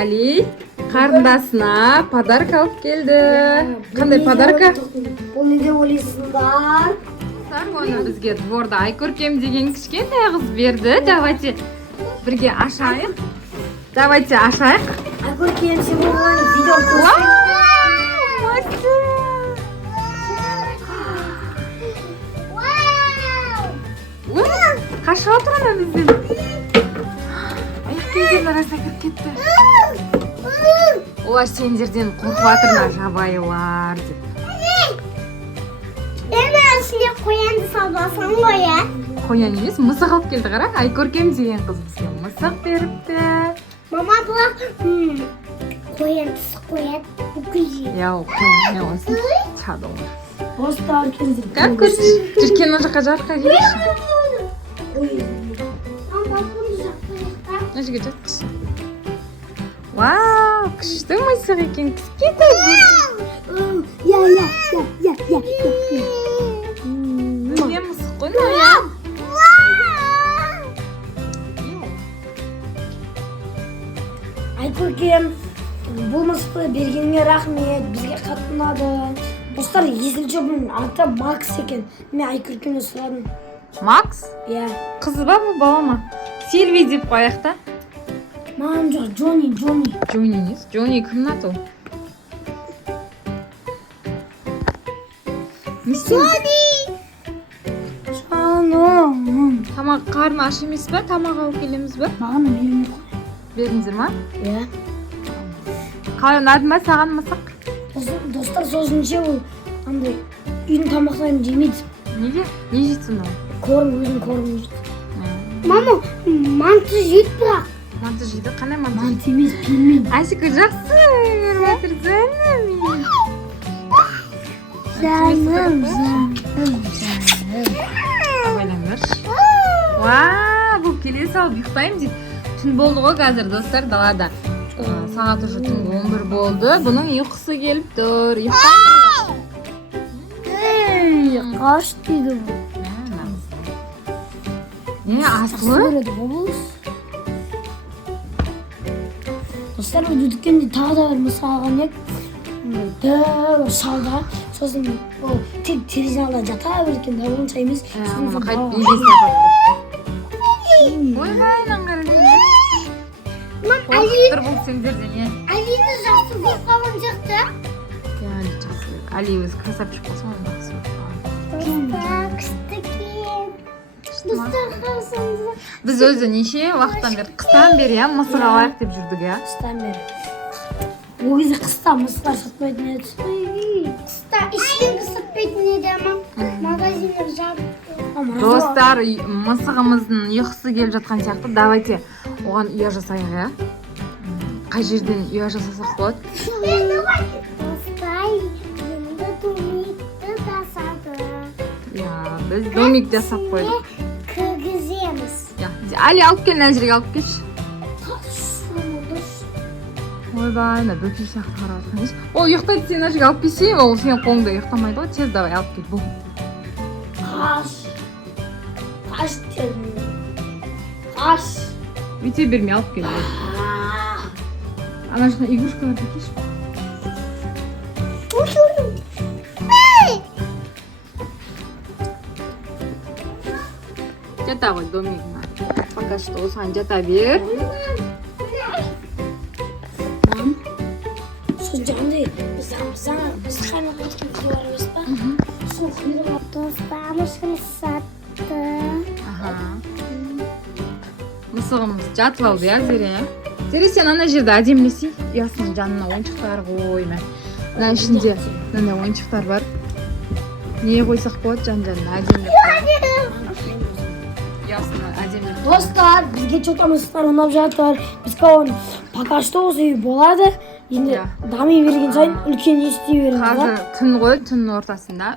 Али қарындасына подарка алып келді. Қандай подарка? Бұл не деп ойлайсыңдар? Оны бізге дворда Айкөркем деген кішкентай қыз берді. Давайте бірге ашайық. Давайте ашайық. Айкөркем, сен болған видео көрсең. Қашып отыр ана бізден. Аяқ киімдердің арасына кіріп кетті. Олар сендерден қорқып жатыр, жабайылар деп. Ішіне қоянды салбасаң ғой, ә? Қоян емес, мысық алып келді, қара. Айкөркем деген қыз бізге мысық беріпті. Мама, бұла қоян түсі қоян бүкіл жей. Я, ол қоян не olsun. Çadı olur. Достар келдір. Как көрсін? Жүркен ол жаққа жарыққа келеші. Мына жерге жатқызшы. Вау, күшті мысық екен. Кішкентай бұл. Я. Не мысық қой, я. Айкөркем, бұл мысықты бергеніңе рахмет, бізге қатты ұнады. Достар, есіл жобының аты Макс екен. Мен Айкөркемнен сұрадым. Макс? Иә. Қызы ба бұл бала ма? Сильви деп қояқ та. Маған жоқ, Джонни. Джонни емес. Джонни кімнің аты ол? Жаным. Тамақ қарны аш емес па? Тамақ алып келеміз ба? Маған үйлене қой. Беріңіздер ма? Иә. Қалай ұнады ма саған мысық? Достар, сосын ол андай үйдің тамақтарын жемейді. Неге? Не жейсің ол? Өзін корм жейді. Мама, манты жейді бірақ. Манты жейді? Қандай манты? Манты емес, пельмень. Асика жақсы көріп отыр, жаным. Абайлаңдаршы. Бұл келе салып ұйықтаймын дейді. Түн болды ғой қазір, достар, далада. Сағат уже түнгі 11 болды. Бұның ұйқысы келіп тұр. Ей, қаш дейді бұл. Не, асылы? Достар, өдіктенде тағы да бір мысық алған ек. Дөп шалда. Сосын ол тек терезалда жата берген дауылынша емес. Оны қайтып бейбесіне қаттыр. Ойбайынан қарайын. Қорқыттыр бұл сендерден, е? Алиді жақсы қорқалым жықты. Али жақсы. Али өзі красавчик болсын, оны жақсы. Біз өзі неше уақыттан бері, қыстан бері мысық алайық деп жүрдік, е? Қыстан бері. Ол кезде қыста мысықтар сатпайтын еді. Қыста іштен сатпайтын еді ama магазинер жабық. Достар, мысығымыздың ұйқысы келіп жатқан сияқты. Давайте оған ұя жасайық, е? Қай жерден ұя жасасақ болады? Достар, енді домикті жасады. Біз домик жасап қойдық. Кіргіземіз. Али алып кел, мына жерге алып келші. Ойбай, бөпе сияқты қарап жатқан. Ол ұйықтайды, сен мына жерге алып келсе, ол сенің қолыңда ұйықтамайды ғой. Тез давай алып кел. Бұл. Қаш дедім. Қаш. Өте бермей алып кел. Ана жақта игрушкалар келші. Жата ғой домигіна. Пока что осыған жата бер. Сол жаңағыдай біз қайма қайтқан видеолар емес па? Сол құйрығы достарымыз сатты. Мысығымыз жатып алды, я, Зере? Зере, сен ана жерді әдемлесей. Ясының жанына ойыншықтар қойма. Мына ішінде мынандай ойыншықтар бар. Не қойсақ болады жан-жанына әдемлеп. Ясына әдемлеп. Достар, бізге чота мысықтар ұнап жатыр. Біз қауын пока что осы үй болады. Енді дами берген сайын үлкен ести береміз. Қазір түн ғой, түн ортасында.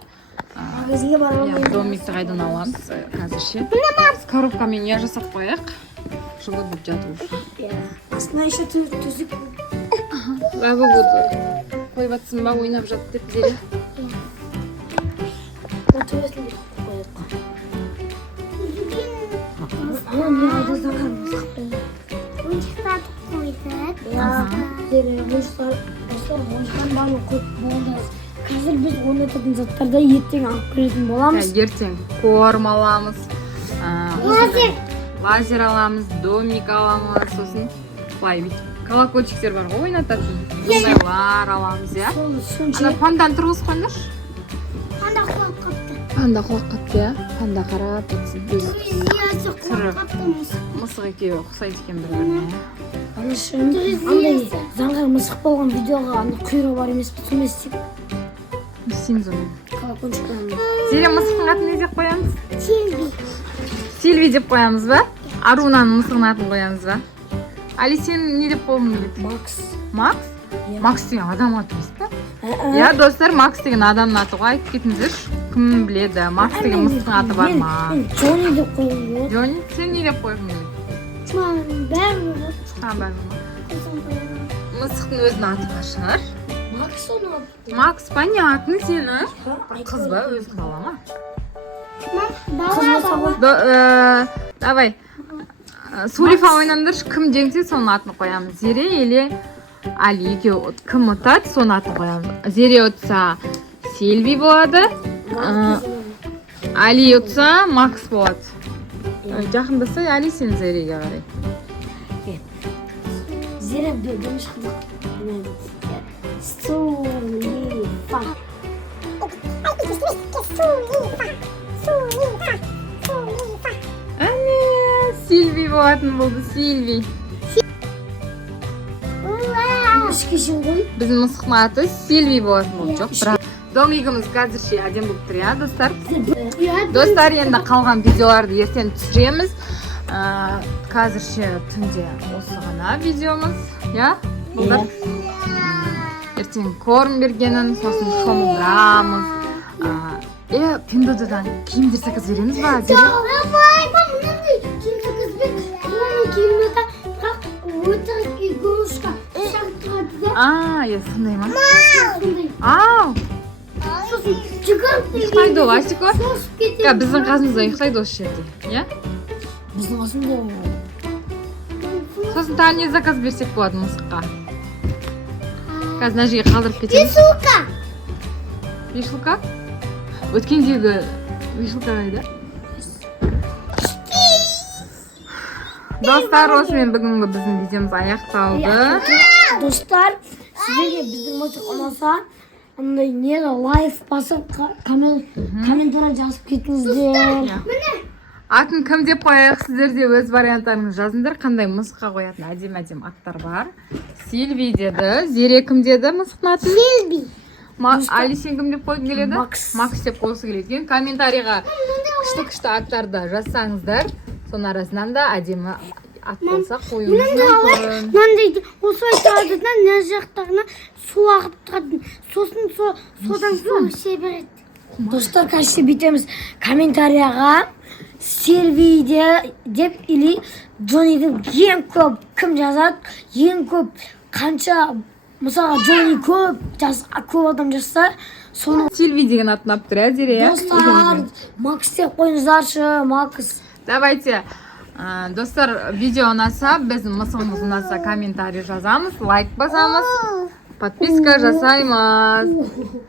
Магазинге барамыз. Домикті қайдан аламыз қазірше. Біз коробкамен ұя жасап қояйық. Жылы болып жатыр үшін. Астына еще түзік. Бабы бұды. Қойып атсын ба, ойнап жатты деп Зере. Төбесін қойып қойып. Ойыншықтарды қойдық. сіздер достар ойыншықтан барлығы көп болды. Қазір біз ойнататын заттарды ертең алып келетін боламыз. Ертең корм аламыз, лазер аламыз, домик аламыз, сосын былай бүйтіп колокольчиктер бар ғой ойнататын. Сондайлар аламыз, иә? Ана панданы тұрғызып қойыңдаршы. Панда құлап қапты. Панда құлап қапты, иә? Панда қарап отырсын. Құлап қапты. Мысық екеуі ұқсайды екен бір-біріне. Андай заңғар мысық болған видеоға ана құйрығы бар емес пе? Соны істеп Не істейміз оны? колокольчикті. Зере мысықтың атын не деп қоямыз? Сильви. Сильви деп қоямыз ба? Арунаның мысығының атын қоямыз ба? Али сен не деп қойғың келеді? Макс. Макс? Макс деген адам аты емес па? Иә, достар, Макс деген адамның аты ғой, айтып кетіңіздерші. Кім біледі? Макс деген мысықтың аты бар ма? Мен Джонни деп қойғым келеді. Джонни, сен не деп қойғың келеді? Бәрі Мысықтың өзінің аты бар шығар. Макс оны аты. Макс, понятно сені. Қыз ба, өзің бала ма? Давай. Сулифа ойнаңдаршы, кім жеңсе соның атын қоямыз. Зере или Али екеуі кім ұтады, соның атын қоямыз. Зере ұтса Сильви болады. Али ұтса Макс болады. Жақындаса Али сен Зереге қарай. Зере бөлген шықдық. Сулифа. Сильви болатын болды, Сильви. Ішкешін ғой. Біздің мысықтың аты Сильви болатын болды, жоқ, бірақ домигіміз қазірше әдем болып тұр, иә, достар? Достар, енді қалған видеоларды ертең түсіреміз. Қазірше түнде осы ғана видеомыз, иә? Бұлдар ертең корм бергенін, сосын шомылдырамыз. Пиндодан киімдер заказ береміз ба? Давай, мам, мынандай киім заказбек. Оның киімді бірақ өтірік игрушка. Шақтырады да. Иә, сондай ма? Сондай. Ау! Сосын жүгіріп Ұйықтайды ғой, Асико? сосып кетеді. Біздің қасымызда ұйықтайды осы жерде, иә? Біздің қасымда. Сосын тағы не заказ берсек болады мысыққа? Қазір мына жерге қалдырып кетеміз. Вишука. Вишылка? Өткендегі вишылка қайда? Достар, осымен бүгінгі біздің видеомыз аяқталды. Достар, сіздерге біздің мультик ұнаса, андай нені лайк басып комментарий жазып кетіңіздер. Атын кім деп қояйық, сіздер де өз варианттарыңызды жазыңдар. Қандай мысыққа қоятын әдем аттар бар. Сильви деді. Зере кім деді мысықтың атын? Сильви. Али сен кім деп қойғың келеді? Макс деп қойғысы келеді. Комментарийға күшті аттарды жазсаңыздар, соның арасынан да әдемі ат болса қоюыңыз мүмкін. Мынандай осылай тұрады да, мына жақтарына су ағып тұрады. Сосын содан су іше береді. Достар, қазір бүйтеміз. Комментарияға Сильви деп или Джоннидің ең көп кім жазады, ең көп қанша, мысалға Джонни көп адам жазса, соны Сильви деген атын алып тұр, Зере. достар, Макс деп қойыңыздаршы, Макс. Давайте, достар, видео ұнаса, біздің мысығымыз ұнаса, комментарий жазамыз, лайк басамыз, подписка жасаймыз.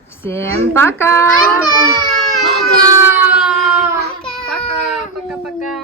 Всем пока! Пока! Пока! Пока!